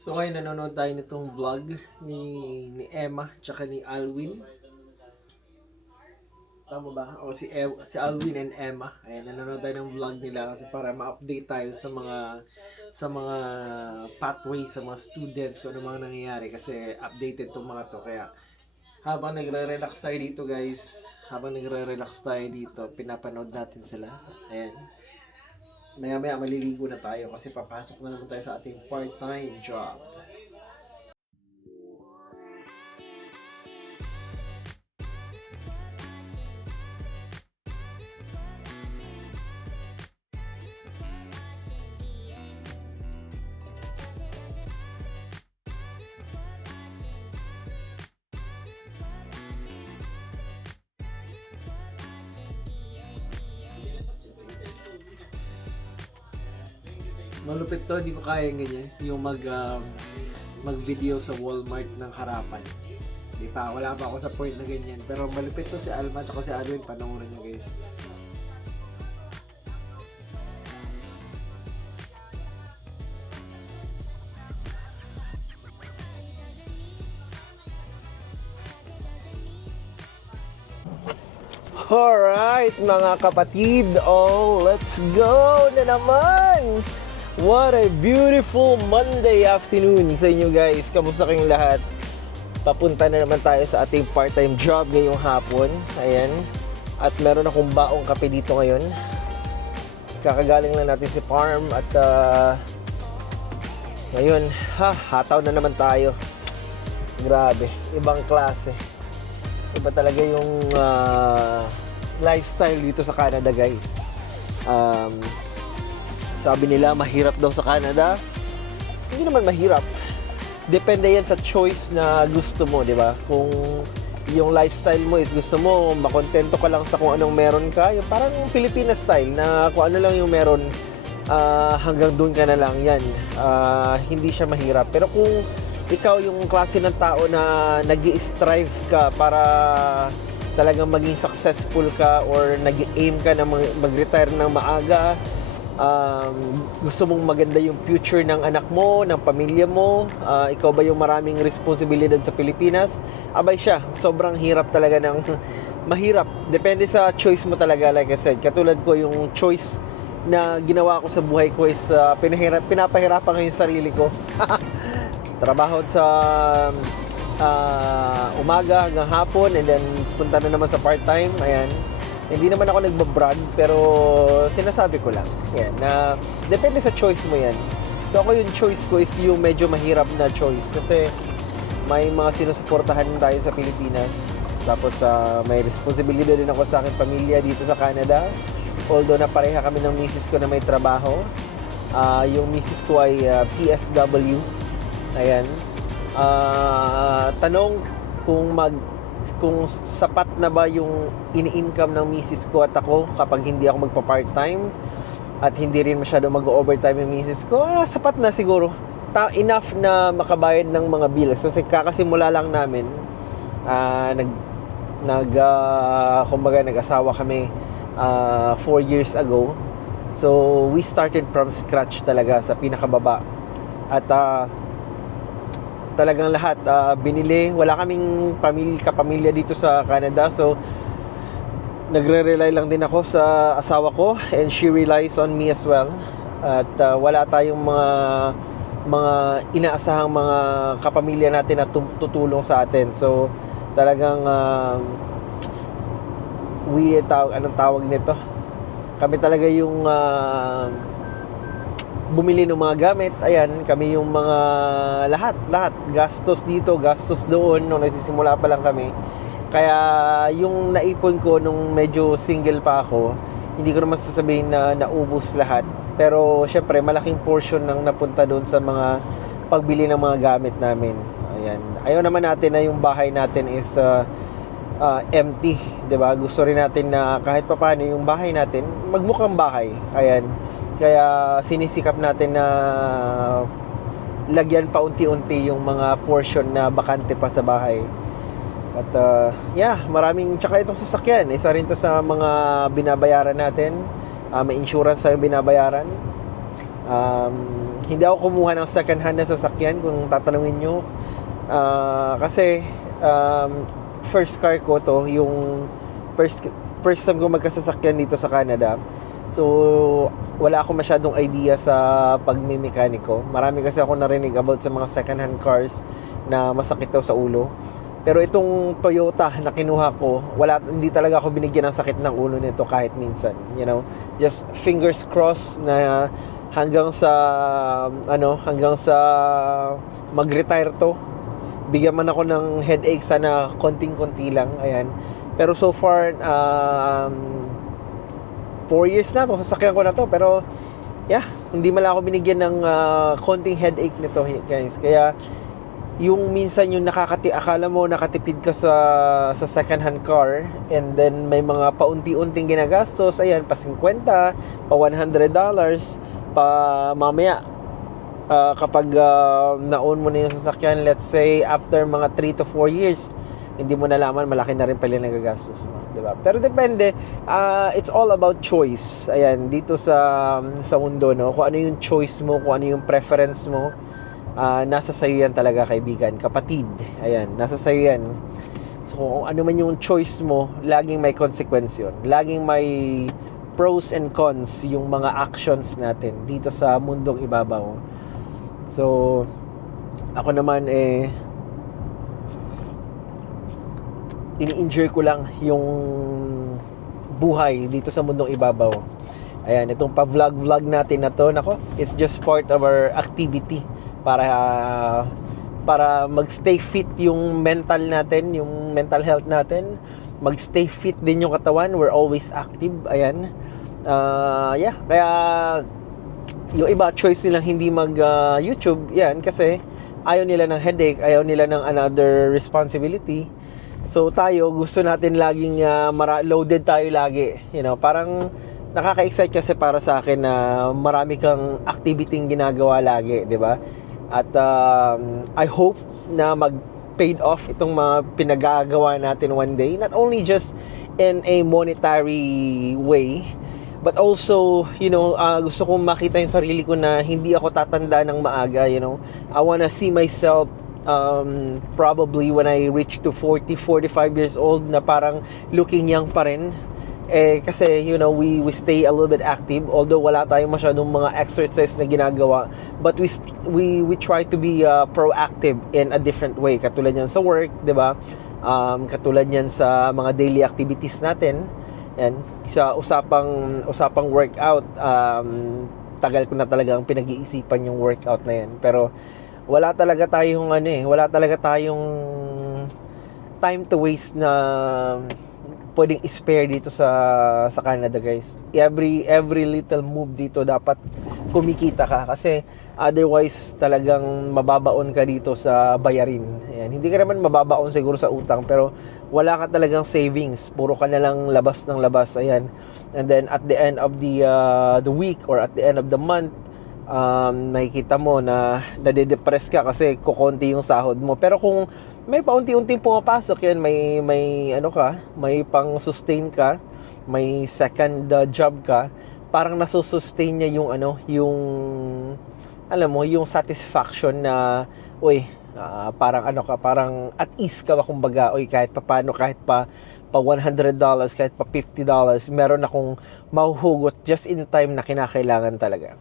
So ngayon nanonood tayo nitong vlog ni Emma tsaka ni Alwin. Tama ba? O si Alwin and Emma. Ayan, nanonood tayo ng vlog nila kasi para ma-update tayo sa mga pathway sa mga students kung ano mga nangyayari kasi updated tong mga to. Kaya habang nagre-relax tayo dito guys, pinapanood natin sila. Ayan. Maya-maya maliligo na tayo kasi papasok na naman tayo sa ating part-time job. Malupit to, hindi ko kaya ganyan. Yung mag-video sa Walmart ng harapan. Di pa, wala pa ako sa point na ganyan. Pero malupit to si Alma at si Alwin, panoorin nyo guys. Alright mga kapatid, let's go na naman! What a beautiful Monday afternoon sa inyo guys. Kamusta kayong lahat? Papunta na naman tayo sa ating part-time job ngayong hapon. Ayan. At meron akong baong kape dito ngayon. Kakagaling lang natin si farm at ngayon, hataw na naman tayo. Grabe, ibang klase. Iba talaga yung lifestyle dito sa Canada guys. Sabi nila mahirap daw sa Canada. Hindi naman mahirap. Depende yan sa choice na gusto mo, di ba? Kung yung lifestyle mo is gusto mo makontento ka lang sa kung anong meron ka, yung parang Pilipinas style na kung ano lang yung meron, hanggang doon ka na lang, yan. Hindi siya mahirap. Pero kung ikaw yung klase ng tao na nag-i-strive ka para talagang maging successful ka or nag-aim ka na mag-retire ng maaga, gusto mong maganda yung future ng anak mo, ng pamilya mo, ikaw ba yung maraming responsibilidad sa Pilipinas, abay siya, sobrang hirap talaga ng mahirap. Depende sa choice mo talaga, like I said. Katulad ko, yung choice na ginawa ko sa buhay ko is pinapahirapan ko yung sarili ko. Trabaho sa umaga hanggang hapon and then punta na naman sa part-time. Ayan. Hindi naman ako nagbabrag pero sinasabi ko lang. Yan, na depende sa choice mo yan. So ako yung choice ko is yung medyo mahirap na choice kasi may mga sinusuportahan tayo sa Pilipinas. Tapos may responsibilidad din ako sa aking pamilya dito sa Canada. Although na pareha kami ng misis ko na may trabaho. Yung misis ko ay PSW. Ayan. Tanong kung sapat na ba yung ini-income ng misis ko at ako kapag hindi ako magpa-part-time at hindi rin masyado mag-overtime yung misis ko, sapat na siguro. Enough na makabayad ng mga bills. Kasi kakasimula lang namin, kumbaga nag-asawa kami 4 years ago. So, we started from scratch talaga sa pinakababa. At talagang lahat binili. Wala kaming kapamilya dito sa Canada, so nagre-rely lang din ako sa asawa ko and she relies on me as well. At wala tayong mga inaasahang mga kapamilya natin na tutulong sa atin. So talagang anong tawag nito? Kami talaga yung bumili ng mga gamit. Ayan, kami yung mga lahat gastos dito, gastos doon nung nagsisimula pa lang kami. Kaya yung naipon ko nung medyo single pa ako, hindi ko naman sasabihin na naubos lahat, pero syempre malaking portion ng napunta doon sa mga pagbili ng mga gamit namin. Ayan, ayaw naman natin na yung bahay natin is empty, 'di ba? Gusto rin natin na kahit papaano yung bahay natin magmukhang bahay. Ayan. Kaya sinisikap natin na lagyan pa unti-unti yung mga portion na bakante pa sa bahay. At tsaka itong sasakyan, isa rin to sa mga binabayaran natin. May insurance tayong binabayaran. Hindi ako kumuha ng second hand na sasakyan kung tatanungin nyo. Kasi first car ko to, yung first time ko magkasasakyan dito sa Canada. So wala ako masyadong idea sa pagmimekaniko. Marami kasi ako narinig about sa mga second hand cars na masakit daw sa ulo. Pero itong Toyota na kinuha ko, hindi talaga ako binigyan ng sakit ng ulo nito kahit minsan, you know. Just fingers crossed na hanggang sa mag-retire to, bigyan man ako ng headache, sana konting-konti lang, ayan. Pero so far 4 years na itong sasakyan ko na to, pero yeah, hindi man lang ako binigyan ng konting headache nito, guys. Kaya yung minsan yung akala mo nakatipid ka sa second hand car, and then may mga paunti-unting ginagastos, ayan, pa 50, pa $100, pa mamaya kapag na-own mo na yung sasakyan, let's say after mga 3 to 4 years, hindi mo nalaman, malaki na rin pala yung nagagastos mo, diba? Pero depende, it's all about choice. Ayan, dito sa mundo, no, kung ano yung choice mo, kung ano yung preference mo, nasa sayo yan talaga, kaibigan, kapatid. Ayan, nasa sayo yan. So kung ano man yung choice mo, laging may consequence yun, laging may pros and cons yung mga actions natin dito sa mundong ibabaw. So ako naman ini-enjoy ko lang yung buhay dito sa mundong ibabaw. Ayan, itong pa-vlog natin na to, nako, it's just part of our activity para mag-stay fit yung mental natin, yung mental health natin, mag-stay fit din yung katawan, we're always active. Ayan, yeah, kaya yung iba choice nilang hindi mag YouTube, yan, kasi ayaw nila ng headache, ayaw nila ng another responsibility. So tayo, gusto natin laging loaded tayo lagi, you know. Parang nakaka-excite kasi para sa akin na marami kang activity ginagawa lagi, di ba? At I hope na mag-paid off itong mga pinagagawa natin one day, not only just in a monetary way, but also, you know, gusto kong makita yung sarili ko na hindi ako tatanda ng maaga, you know. I wanna see myself probably when I reach to 40, 45 years old, na parang looking young pa rin. Kasi, you know, we stay a little bit active, although wala tayong masyadong mga exercise na ginagawa, but we try to be proactive in a different way. Katulad yan sa work, di ba? Katulad yan sa mga daily activities natin. Yan, sa usapang workout, tagal ko na talagang pinag-iisipan yung workout na yan. Pero wala talaga tayong time to waste na pwedeng spare dito sa Canada, guys. Every little move dito dapat kumikita ka, kasi otherwise talagang mababaon ka dito sa bayarin. Ayan, hindi ka naman mababaon siguro sa utang, pero wala ka talagang savings, puro ka na lang labas ng labas. Ayan, and then at the end of the week or at the end of the month, nakikita mo na nade-depress ka kasi kukonti yung sahod mo. Pero kung may paunti-unting pumapasok yan, may ano ka, may pang-sustain ka, may second job ka, parang nasusustain niya yung yung alam mo, yung satisfaction na parang parang at ease ka ba, kumbaga, kahit paano, kahit pa $100, kahit pa $50, meron akong mahuhugot just in time na kinakailangan talaga.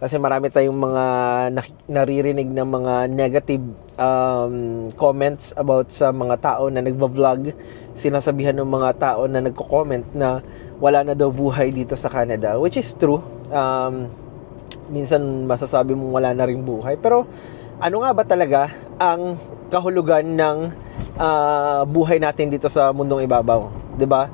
Kasi marami tayong mga naririnig ng mga negative comments about sa mga tao na nagva-vlog. Sinasabihan ng mga tao na nagko-comment na wala na daw buhay dito sa Canada, which is true. Minsan masasabi mong wala na ring buhay, pero ano nga ba talaga ang kahulugan ng buhay natin dito sa mundong ibabaw, 'di ba?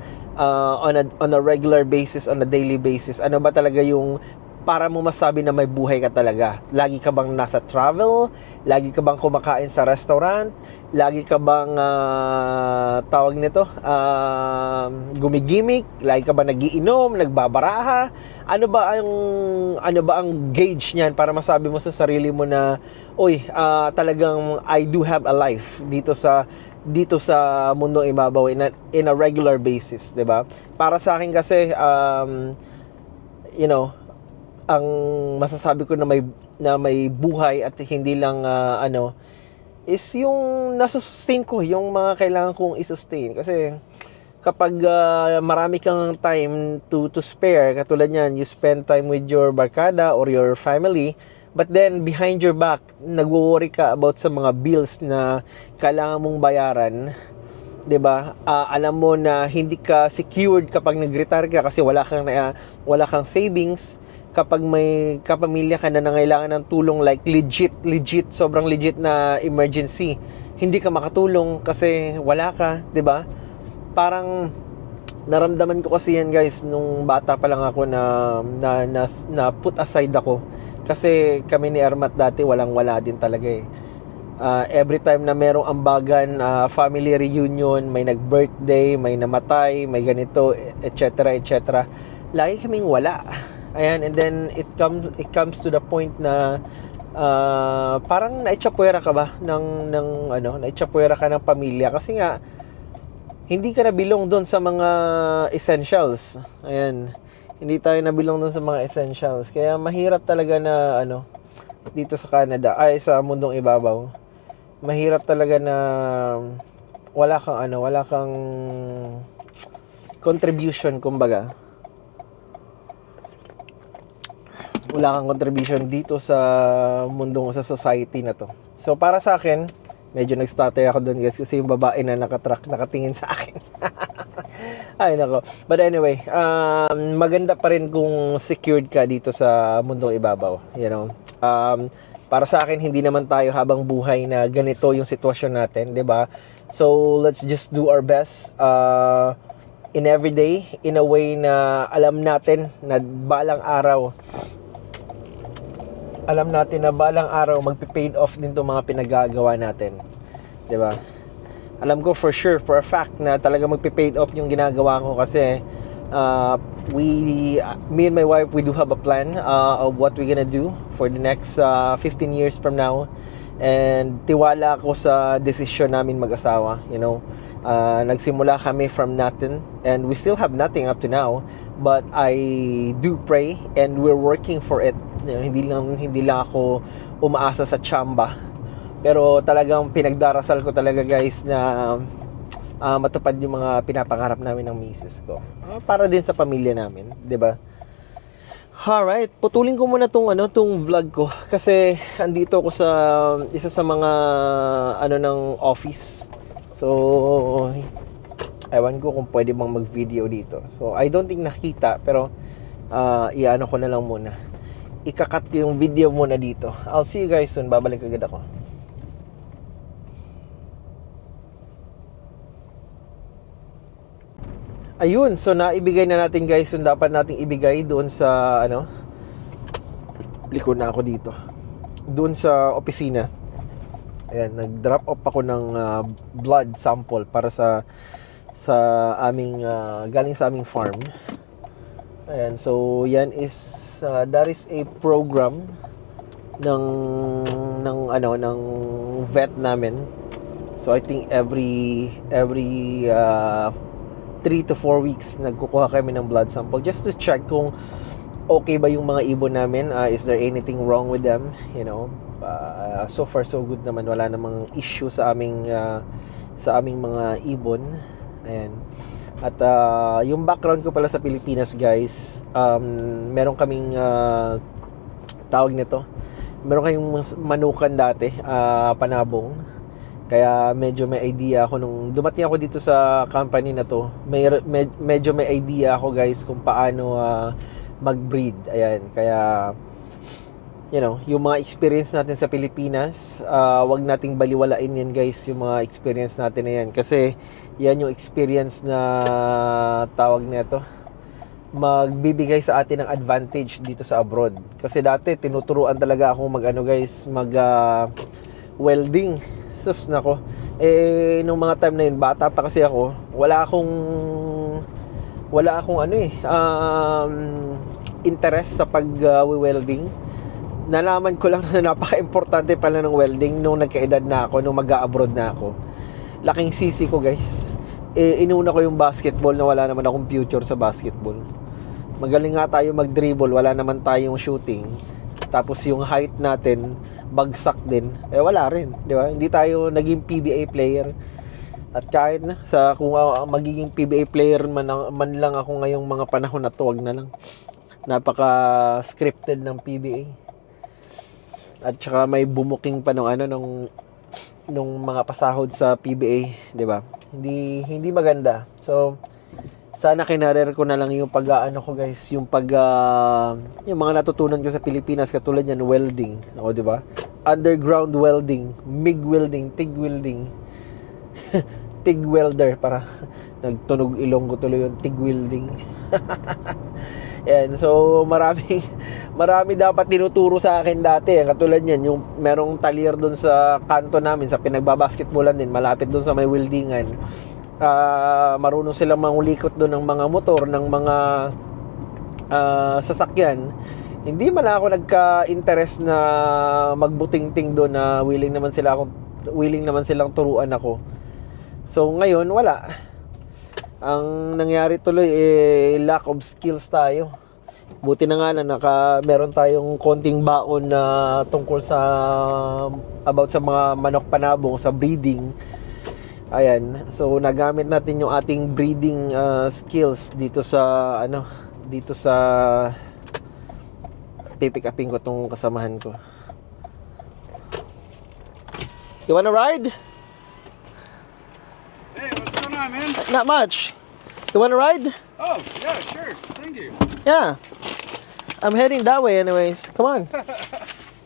On a regular basis, on a daily basis, ano ba talaga yung para mo masabi na may buhay ka talaga? Lagi ka bang nasa travel? Lagi ka bang kumakain sa restaurant? Lagi ka bang tawag nito, gumigimik? Lagi ka ba nagiinom, nagbabaraha? Ano ba ang gauge niyan para masabi mo sa sarili mo na talagang I do have a life dito sa mundong ibabaw in a regular basis, 'di ba? Para sa akin kasi you know, ang masasabi ko na may buhay at hindi lang is yung nasusustain ko yung mga kailangan kong i-sustain. Kasi kapag marami kang time to spare, katulad niyan, you spend time with your barkada or your family, but then behind your back nagwo-worry ka about sa mga bills na kailangan mong bayaran, 'di ba? Alam mo na hindi ka secured kapag nag-retire ka kasi wala kang savings. Kapag may kapamilya ka na nangailangan ng tulong, like legit, sobrang legit na emergency, hindi ka makatulong kasi wala ka, 'di ba? Parang naramdaman ko kasi yan, guys, nung bata pa lang ako na put aside ako. Kasi kami ni Ermat dati walang-wala din talaga eh. Every time na merong ambagan, family reunion, may nag-birthday, may namatay, may ganito, etc., etc., lagi kaming wala. Ayan, and then it comes to the point na parang naitsapwera ka ba naitsapwera ka ng pamilya kasi nga hindi ka nabilong doon sa mga essentials. Ayan, hindi tayo nabilong doon sa mga essentials. Kaya mahirap talaga na dito sa Canada, sa mundong ibabaw. Mahirap talaga na wala kang contribution, kumbaga. Wala kang contribution dito sa sa society na to. So para sa akin, medyo nag-stutter ako doon, guys, kasi yung babae na nakatingin sa akin. Ay nako. But anyway, maganda pa rin kung secured ka dito sa mundong ibabaw, para sa akin, hindi naman tayo habang buhay na ganito yung sitwasyon natin, 'di ba? So let's just do our best in every day, in a way na alam natin na balang araw magpe-paid off din 'tong mga pinagagawa natin, 'di ba? Alam ko for sure, for a fact, na talaga magpe-paid off yung ginagawa ko kasi me and my wife, we do have a plan of what we're gonna do for the next 15 years from now, and tiwala ako sa desisyon namin mag-asawa. Nagsimula kami from nothing and we still have nothing up to now, but I do pray and we're working for it. Hindi lang ako umaasa sa tsamba, pero talagang pinagdarasal ko talaga, guys, na matupad yung mga pinapangarap namin ng misis ko, para din sa pamilya namin, 'di ba? Alright, putulin ko muna tong vlog ko kasi andito ako sa isa sa mga ng office. So ewan ko kung pwede bang mag-video dito. So I don't think nakita, pero iano ko na lang muna. Ikakat yung video muna dito. I'll see you guys soon. Babalik agad ako. Ayun, so naibigay na natin, guys, yung dapat nating ibigay doon sa liko na ako dito. Doon sa opisina. Ayan, nag-drop off ako ng blood sample para sa aming galing sa aming farm. Ayan, so yan is that is a program ng vet namin. So I think every 3 to 4 weeks nagkukuha kami ng blood sample just to check kung okay ba yung mga ibon namin, is there anything wrong with them, so far so good naman, wala namang issue sa aming mga ibon. Ayan. At yung background ko pala sa Pilipinas, guys, meron kaming tawag nito, meron kayong manukan dati, panabong. Kaya medyo may idea ako nung dumating ako dito sa company na to. Medyo may idea ako, guys, kung paano mag-breed. Ayan, kaya yung mga experience natin sa Pilipinas, wag nating baliwalain yan, guys, yung mga experience natin na yan. Kasi yan yung experience na tawag nito, magbibigay sa atin ng advantage dito sa abroad. Kasi dati tinuturuan talaga ako welding. Sus nako. Nung mga time na yun, bata pa kasi ako, wala akong interest sa pag-welding. Nalaman ko lang na napaka-importante pala ng welding nung nagkaedad na ako, nung mag-a-abroad na ako. Laking sisi ko, guys. Inuna ko yung basketball na wala naman akong future sa basketball. Magaling nga tayo mag-dribble, wala naman tayong shooting. Tapos yung height natin bagsak din. Wala rin, di ba? Hindi tayo naging PBA player. At kahit na sa kung magiging PBA player man lang ako ngayong mga panahon na to, wag na lang. Napaka-scripted ng PBA. At saka may bumuking pa nung mga pasahod sa PBA, 'di ba? Hindi maganda. So sana kinarer ko na lang yung pag-aano ko, guys, yung yung mga natutunan ko sa Pilipinas, katulad yan, welding, o 'di ba? Underground welding, MIG welding, TIG welding. TIG welder, para nagtunog ilong ko tuloy yung TIG welding. Yan, so marami dapat tinuturo sa akin dati. Katulad yan, yung merong talyer doon sa kanto namin, sa pinagbabasketballan din, malapit doon sa may weldingan. Marunong silang mangulikot doon ng mga motor, ng mga sasakyan. Hindi man ako nagka-interest na magbuting-ting doon, na willing naman silang turuan ako. So ngayon wala. Ang nangyari tuloy lack of skills tayo. Buti na nga lang meron tayong konting baon na tungkol sa about sa mga manok panabong, sa breeding. Ayan. So nagamit natin yung ating breeding skills dito sa pipick upin ko tong kasamahan ko. You wanna ride? Hey, what's going on, man? Not much. You wanna ride? Oh, yeah, sure. Thank you. Yeah. I'm heading that way anyways. Come on.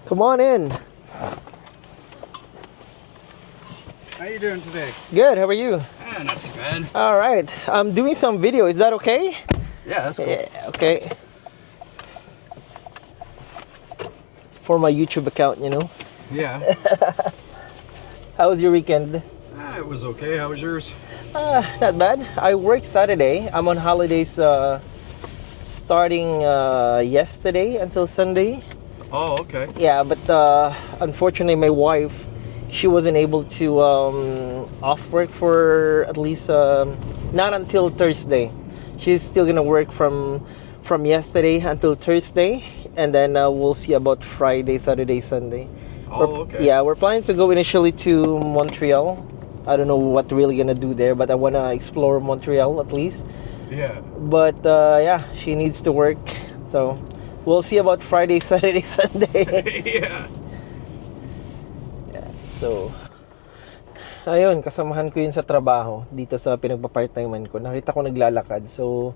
Come on in. How you doing today? Good. How are you? Not too bad. All right. I'm doing some video. Is that okay? Yeah, that's cool. Yeah, okay. For my YouTube account, you know. Yeah. How was your weekend? It was okay. How was yours? Not bad. I worked Saturday. I'm on holidays starting yesterday until Sunday. Oh, okay. Yeah, but unfortunately my wife, she wasn't able to off work for at least not until Thursday. She's still gonna work from yesterday until Thursday, and then we'll see about Friday, Saturday, Sunday. Oh, okay. Yeah, we're planning to go initially to Montreal. I don't know what we're really gonna do there, but I wanna explore Montreal at least. Yeah. But yeah, she needs to work, so we'll see about Friday, Saturday, Sunday. Yeah. Yeah. So, ayun, kasamahan ko yun sa trabaho dito sa pinagpa-part-timean ko. Nakita ko naglalakad, so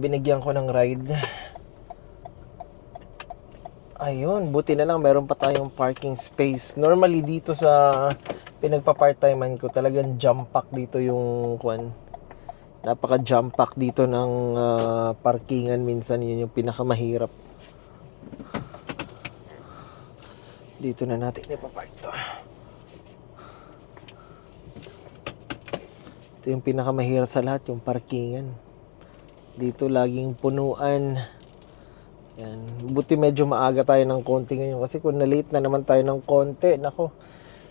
binigyan ko ng ride. Ayun, buti na lang meron pa tayong parking space. Normally dito sa pinagpa-part-timean ko, talagang jump pack dito yung napaka jump pack dito ng parkingan. Minsan yun yung pinakamahirap. Dito na natin ipapark to. Ito yung pinakamahirap sa lahat, yung parkingan. Dito laging punuan. Yan. Buti medyo maaga tayo ng konti ngayon, kasi kung na-late na naman tayo ng konti, nako.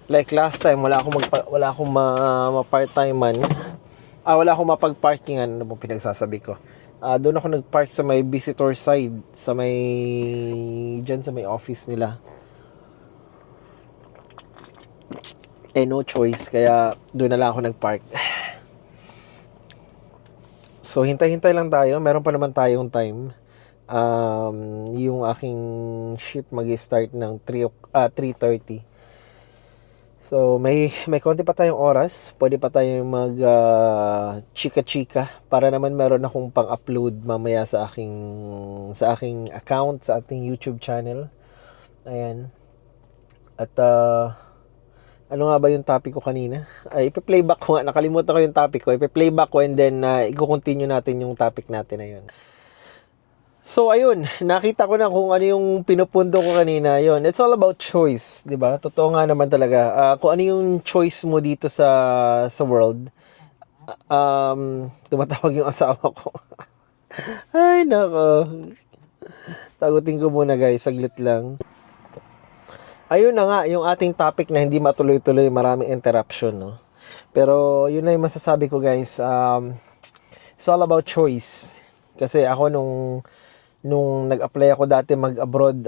Like last time, wala akong ma-part-timean. Wala akong mapag-parkingan. Ano bang pinagsasabi ko? Doon ako nag-park sa may visitor side, dyan sa may office nila. No choice, kaya doon na lang ako nag-park. So hintay-hintay lang tayo. Meron pa naman tayong time. Yung aking shift mag-start ng 3:30. So may konti pa tayong oras. Pwede pa tayong mag chika-chika, para naman meron akong pang-upload mamaya sa aking account, sa ating YouTube channel. Ayan. At ano nga ba yung topic ko kanina? Ipe-playback ko nga. Nakalimutan ko yung topic ko. Ipe-playback ko, and then i-continue natin yung topic natin na yun. So ayun, nakita ko na kung ano yung pinupundo ko kanina. Yun, it's all about choice, 'di ba? Totoo nga naman talaga. Kung ano yung choice mo dito sa world. Tumatawag yung asawa ko. Ay nako. Sagutin ko muna, guys, saglit lang. Ayun na nga, yung ating topic na hindi matuloy-tuloy, maraming interruption, no? Pero yun na yung masasabi ko, guys. It's all about choice. Kasi ako nung nag-apply ako dati mag-abroad,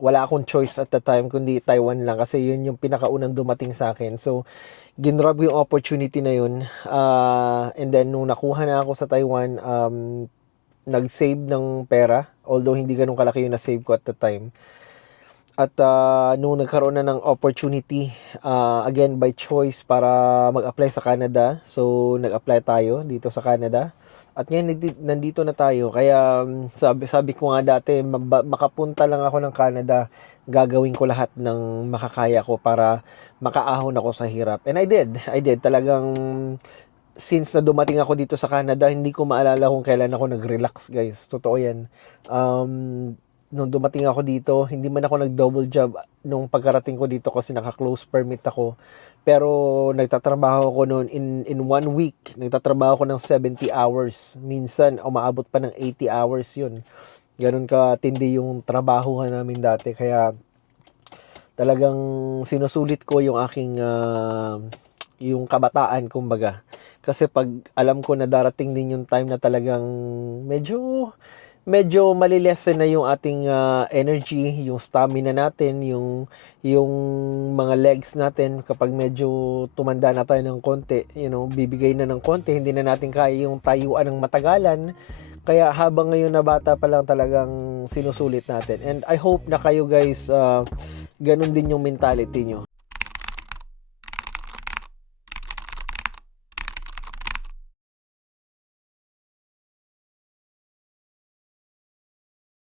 wala akong choice at the time kundi Taiwan lang kasi yun yung pinakaunang dumating sa akin. So, ginrab yung opportunity na yun. And then, nung nakuha na ako sa Taiwan, nag-save ng pera. Although, hindi ganun kalaki yung na-save ko at the time. At nung nagkaroon na ng opportunity, again, by choice para mag-apply sa Canada. So, nag-apply tayo dito sa Canada. At ngayon, nandito na tayo. Kaya, sabi ko nga dati, makapunta lang ako ng Canada, gagawin ko lahat ng makakaya ko para makaahon ako sa hirap. And I did. Talagang, since na dumating ako dito sa Canada, hindi ko maalala kung kailan ako nag-relax, guys. Totoo yan. Nung dumating ako dito, hindi man ako nag-double job nung pagkarating ko dito kasi naka-close permit ako. Pero nagtatrabaho ako noon in 1 week. Nagtatrabaho ako ng 70 hours. Minsan, umaabot pa ng 80 hours yun. Ganun katindi yung trabaho namin dati. Kaya talagang sinusulit ko yung aking yung kabataan, kumbaga. Kasi pag alam ko na darating din yung time na talagang medyo malilesen na yung ating energy, yung stamina natin, yung mga legs natin kapag medyo tumanda na tayo ng konti, bibigay na ng konti, hindi na natin kaya yung tayuan ng matagalan. Kaya habang ngayon na bata pa lang talagang sinusulit natin. And I hope na kayo guys, ganun din yung mentality nyo.